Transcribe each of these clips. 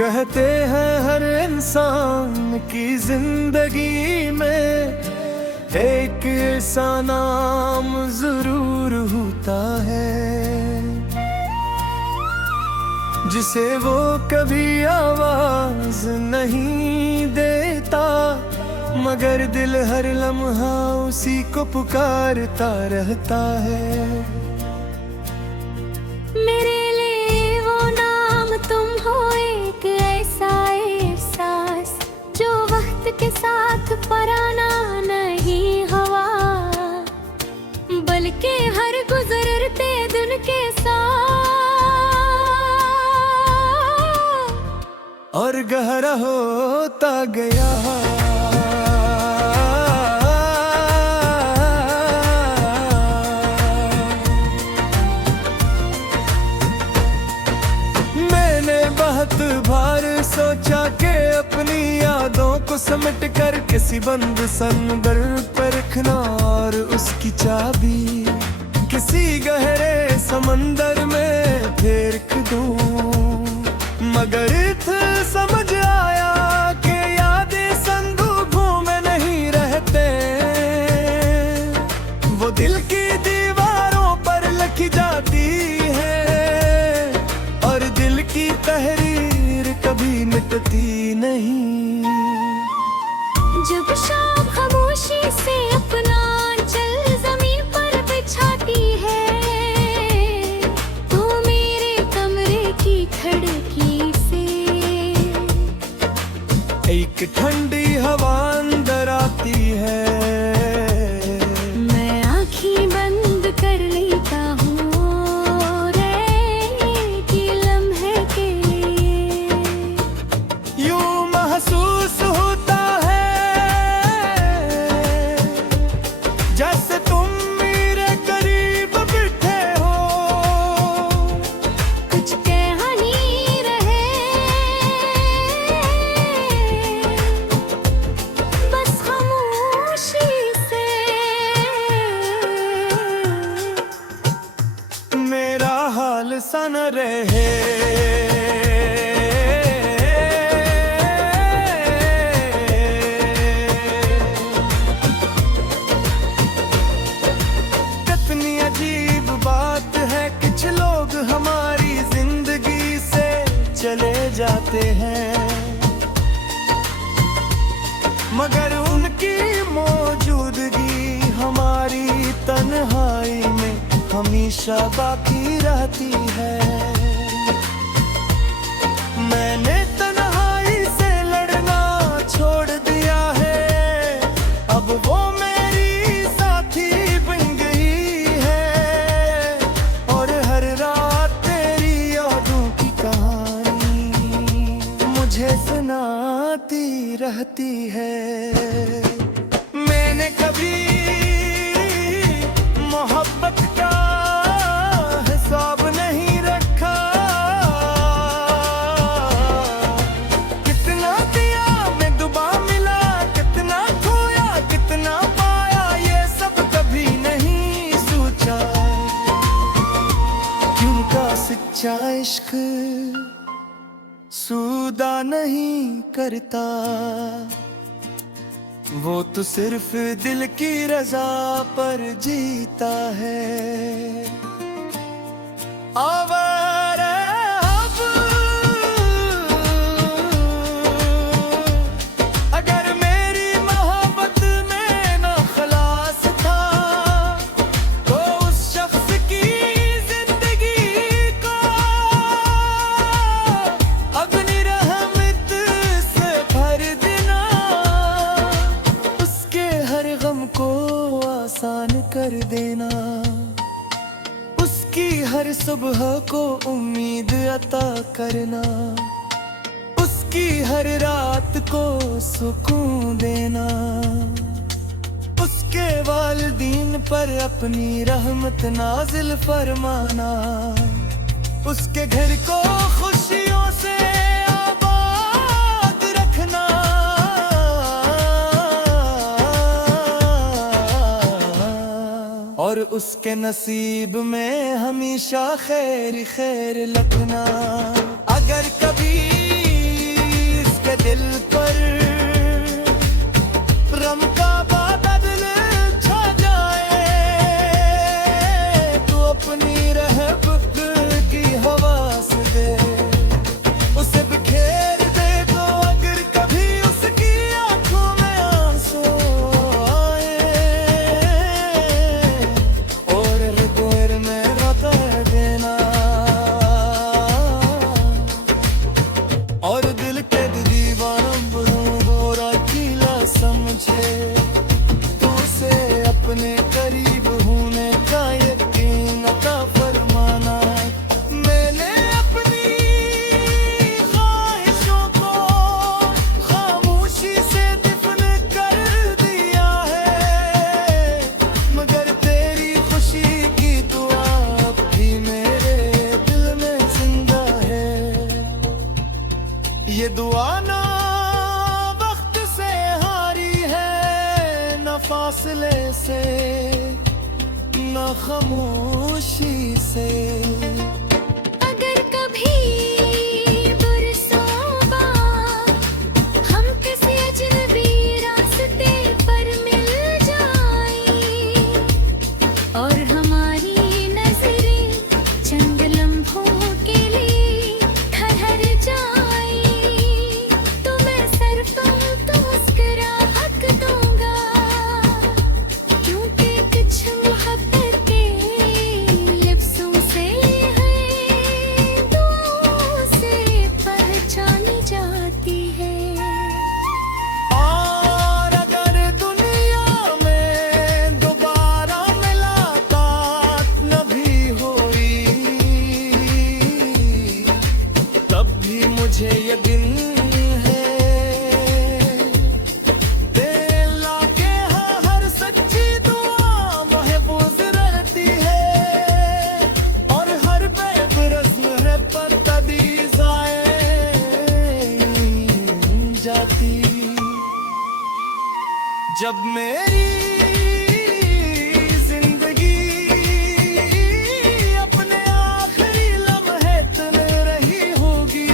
कहते हैं हर इंसान की जिंदगी में एक ऐसा नाम जरूर होता है जिसे वो कभी आवाज नहीं देता, मगर दिल हर लम्हा उसी को पुकारता रहता है। मेरे लिए वो नाम तुम हो, एक ऐसा एहसास जो वक्त के साथ पराना नहीं हुआ, बल्कि हर गुजरते दिन के साथ और गहरा होता गया। बहुत बार सोचा कि अपनी यादों को समेट कर किसी बंद संदर पर रखना और उसकी चाबी किसी गहरे समंदर में फेंक दूं, मगर समझ आया कि यादें संदूकों में नहीं रहते, वो दिल की दीवारों पर लिखी जाती है और दिल की तहरीर कभी मिटती नहीं। जब शाम खामोशी से अपना चल जमीन पर बिछाती है, तो मेरे कमरे की खिड़की से एक ठंडी हवा अंदर आती है। मैं आँखें बंद कर लेता हूँ कि लम्हे के लिए यूं महसूस होता है जैसे तुम मेरे करीब बैठे हो, कुछ कहानी रहे बस खामोशी से मेरा हाल सा न रहे। कितनी अजीब बात है, कुछ लोग हमारी जिंदगी से चले जाते हैं, मगर उनकी मौजूदगी हमारी तन्हाई में हमेशा बाकी रहती है। मैंने तन्हाई से लड़ना छोड़ दिया है, अब वो मेरी साथी बन गई है और हर रात तेरी यादों की कहानी मुझे सुनाती रहती है। मैंने कभी मोहब्बत का हिसाब नहीं रखा, कितना दिया मैं दुबा मिला, कितना खोया कितना पाया, ये सब कभी नहीं सोचा। क्योंकि सच्चा इश्क सूदा नहीं करता, वो तो सिर्फ दिल की रजा पर जीता है। आवारा अब अगर मेरी मोहब्बत में ना खलास था, तो उस शख्स की जिंदगी को अपनी रहमत से भर देना, उसके हर गम को आसान कर देना, उसकी हर सुबह को उम्मीद अता करना, उसकी हर रात को सुकून देना, उसके वालिदीन पर अपनी रहमत नाजिल फरमाना, उसके घर को खुशियों से आबाद रखना, और उसके नसीब में हमेशा खैर खैर लिखना। अगर कभी दिल पर रम का बादल छा जाए, तू अपनी रहमत की हवास दे, उसे बिखेर दे तो अगर कभी उसकी आंखों में आंसू आए, और हृदय में रोता देना, और दिल के दीवानों गोरा किला समझे, तू उसे अपने करीब होने का यकीन अता फरमाना। मैंने अपनी ख्वाहिशों को खामोशी से दफन कर दिया है, मगर तेरी खुशी की दुआ अब भी मेरे दिल में जिंदा है। ये दुआ ना वक्त से हारी है, न फासले से न खामोशी से। अगर कभी बरसों बाद हम किसी अजनबी रास्ते पर मिल जाएं और हमारी नजरें चंद लम्हों के लिए ठहर जाएं, तो मैं सर पर तो मुस्कुराहट दूंगा, क्योंकि कुछ मोहब्बतें लफ्ज़ों से है, दुआओं से पहचानी जाती है। और अगर दुनिया में दोबारा मुलाकात न भी हुई, तब भी मुझे यकीन है तेरा के हर सच्ची दुआ महफूज रहती है, और हर बेबरस्म है पता दी जाए जाती। जब मेरी जिंदगी अपने आखिरी लम्हे तन रही होगी,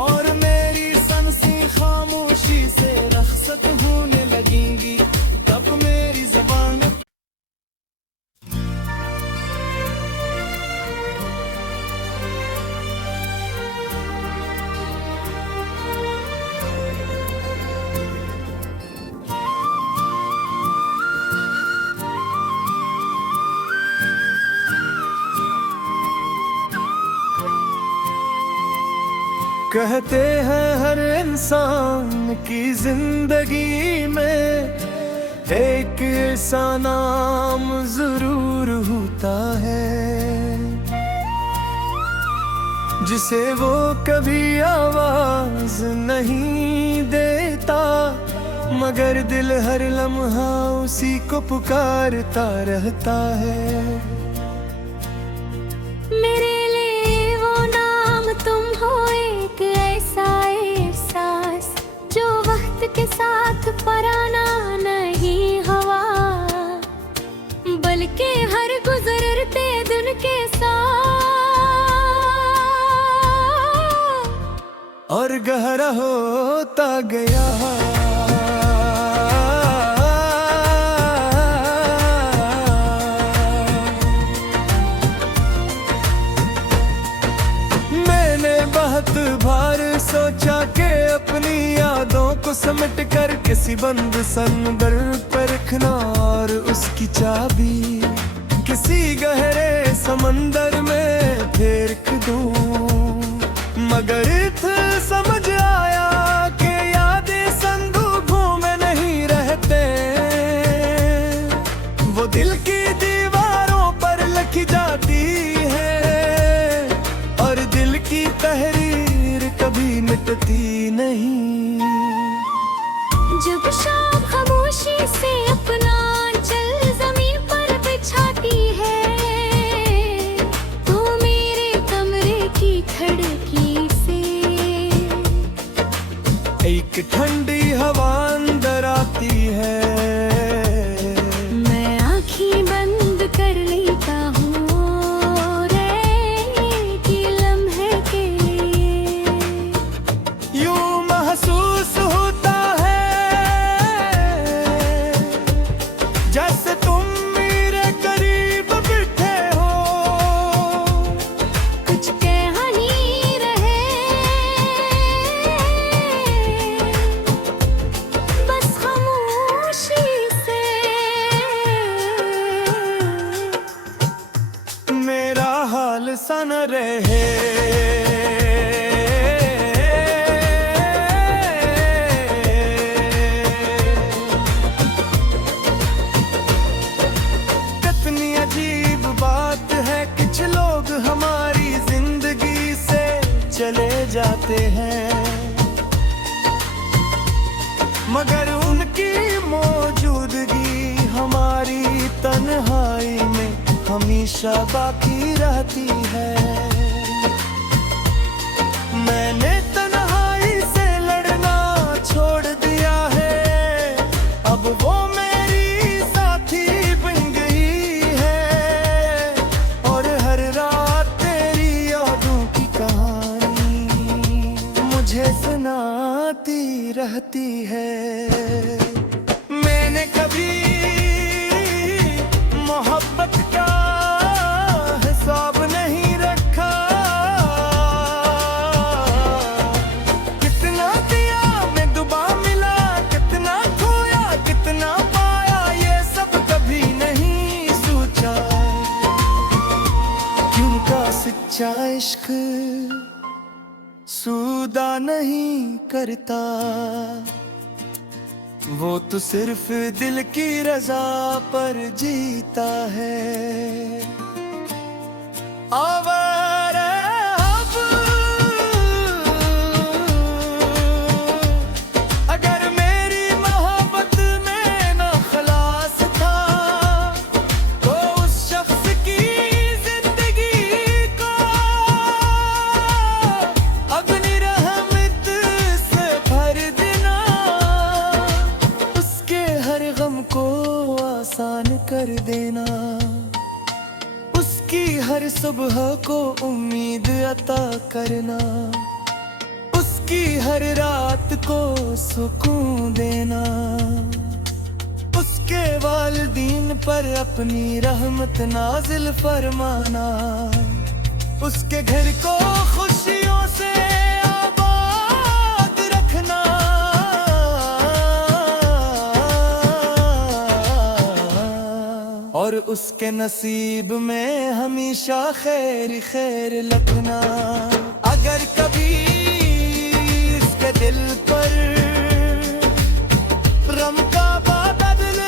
और मेरी सनसी खामोशी से रखसत होने लगेंगी, तब मेरी ज़बान कहते हैं हर इंसान की जिंदगी में एक ऐसा नाम जरूर होता है, जिसे वो कभी आवाज नहीं देता, मगर दिल हर लम्हा उसी को पुकारता रहता है। मेरे लिए वो नाम तुम हो, एक ऐसा एहसास जो वक्त के साथ पराना नहीं हुआ, बल्कि हर गुजरते दिन के साथ और गहरा होता गया। बहुत बार सोचा कि अपनी यादों को समेट कर किसी बंद समंदर पर रखना, और उसकी चाबी किसी गहरे समंदर में फेंक दूं, मगर समझ आया कि यादें संदूकों में नहीं रहते, वो दिल की दीवारों पर लिखी जाती है, और दिल की तहरीर कभी मिटती नहीं। जब शाम खामोशी से अपना चल जमीन पर बिछाती है, तो मेरे कमरे की खिड़की से एक ठंडी हवा अंदर आती है। मैं आँखें होता न रहे। कितनी अजीब बात है, कुछ लोग हमारी जिंदगी से चले जाते हैं, मगर उनकी मौजूदगी हमारी तन्हाई में हमेशा बाकी रहती है। मैंने तन्हाई से लड़ना छोड़ दिया है, अब वो मेरी साथी बन गई है, और हर रात तेरी यादों की कहानी मुझे सुनाती रहती है। मैंने कभी मोहब्बत का हिसाब नहीं रखा, कितना दिया मैं दुबा मिला, कितना खोया कितना पाया, ये सब कभी नहीं सोचा। क्योंकि सच्चा इश्क सूदा नहीं करता, वो तो सिर्फ दिल की रजा पर जीता है। आवारा अब अगर मेरी मोहब्बत में ना खलास था, तो उस शख्स की जिंदगी को अपनी रहमत से भर देना, उसके हर गम को आसान कर देना, उसकी हर सुबह को उम्मीद अता करना, उसकी हर रात को सुकून देना, उसके वालिदीन पर अपनी रहमत नाजिल फरमाना, उसके घर को खुशियों से आबाद रखना, और उसके नसीब में हमेशा खैर खैर लिखना। अगर कभी इसके दिल पर गम का बादल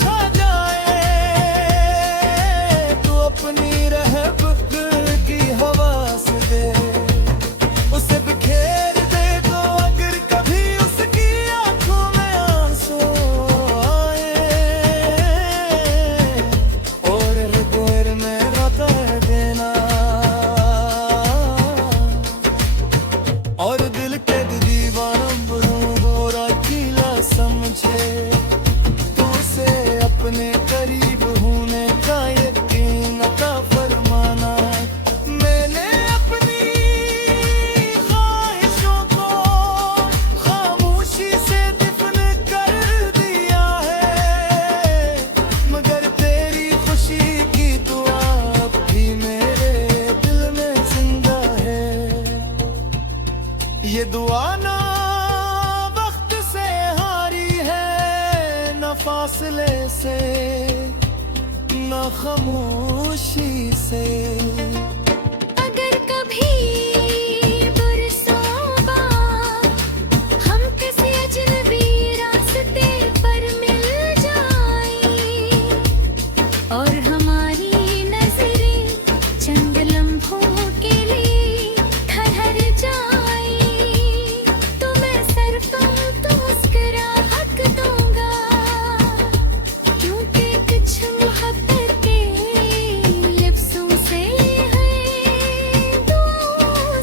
छा जाए, तो अपनी रहमत की हवा से दे उसे बिखेर दे। तो अगर कभी उसकी आंखों में आंसू आए, और हृदय में रोता देना, और दिल के दीवाना बुरा किला समझे, तो उसे अपने करीब होने का यकीन अता फरमाना। मैंने अपनी ख्वाहिशों को खामोशी से दफन कर दिया है, मगर तेरी खुशी की दुआ अब भी मेरे दिल में जिंदा है। ये दुआ ना वक्त से हारी है, न फासले से न खामोशी से। अगर कभी बरसों बाद हम किसी अजनबी रास्ते पर मिल जाएं, और हमारी नजरें चंद लम्हों के लिए ठहर जाएं, तो मैं सर पर मुस्कुराहट दूंगा, क्योंकि कुछ मोहब्बत के लफ्ज़ों से है दूर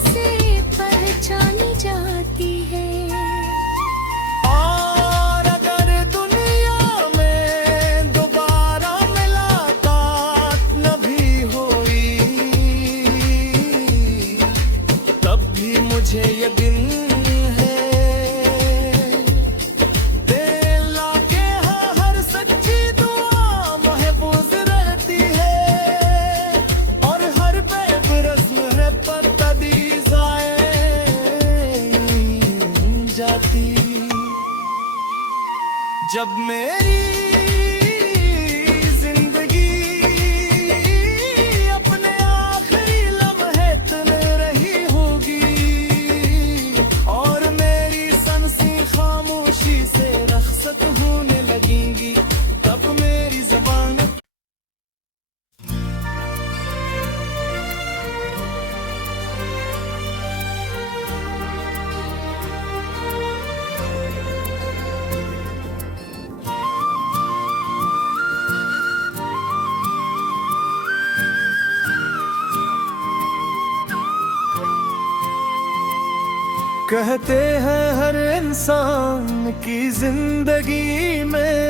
कहते हैं हर इंसान की जिंदगी में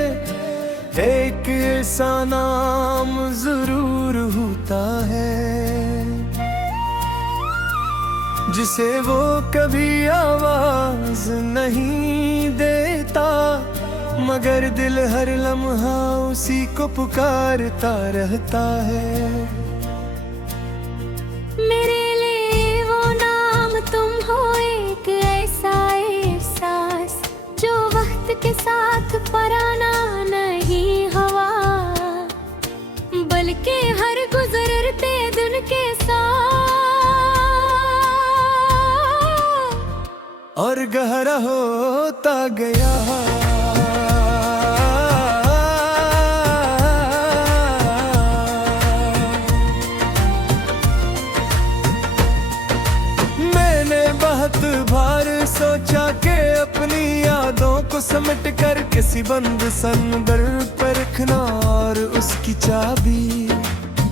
एक ऐसा नाम जरूर होता है जिसे वो कभी आवाज नहीं देता, मगर दिल हर लम्हा उसी को पुकारता रहता है। मेरे लिए वो नाम तुम हो, एक ऐसा एहसास जो वक्त के साथ पराना नहीं हुआ, बल्कि हर गुजरते दिन के साथ और गहरा होता गया। बहुत बार सोचा कि अपनी यादों को समेट कर किसी बंद संदर पर रखना और उसकी चाबी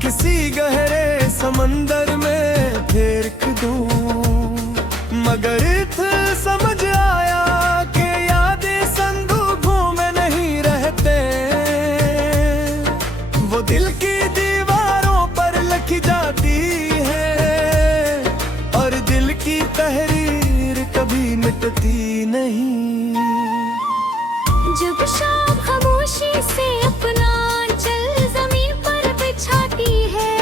किसी गहरे समंदर में फेंक दूं, मगर समझ आया कि यादें संदूकों में नहीं रहते, वो दिल की दीवारों पर लिखी जाती है और दिल की तहरीर कभी मिटती नहीं। जब शाम खामोशी से अपना चल जमीन पर बिछाती है,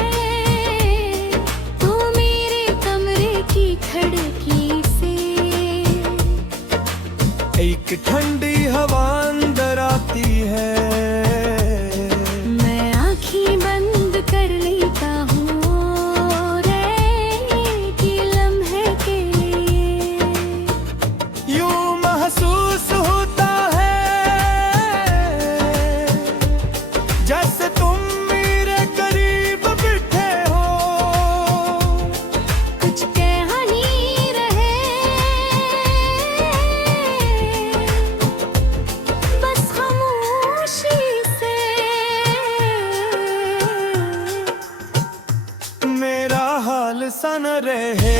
तो मेरे कमरे की खिड़की से एक ठंडी हवा अंदर आती है। मैं आँखें बंद कर लेता हूँ कि लम्हे के लिए यूं महसूस होता है जैसे तुम मेरे करीब बैठे हो, कुछ कहानी रहे बस खामोशी से मेरा हाल सा न रहे।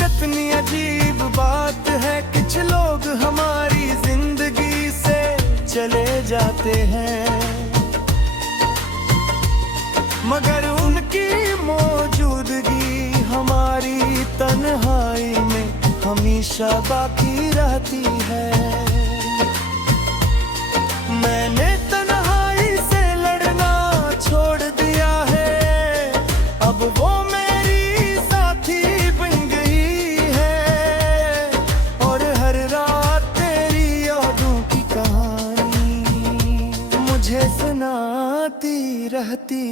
कितनी अजीब बात है, कुछ लोग हमारी जिंदगी से चले जाते हैं, मगर उनकी मौजूदगी हमारी तन्हाई में हमेशा बाकी रहती है। मैंने तन्हाई से लड़ना छोड़ दिया है, अब वो मेरी साथी बन गई है और हर रात तेरी यादों की कहानी मुझे सुनाती रहती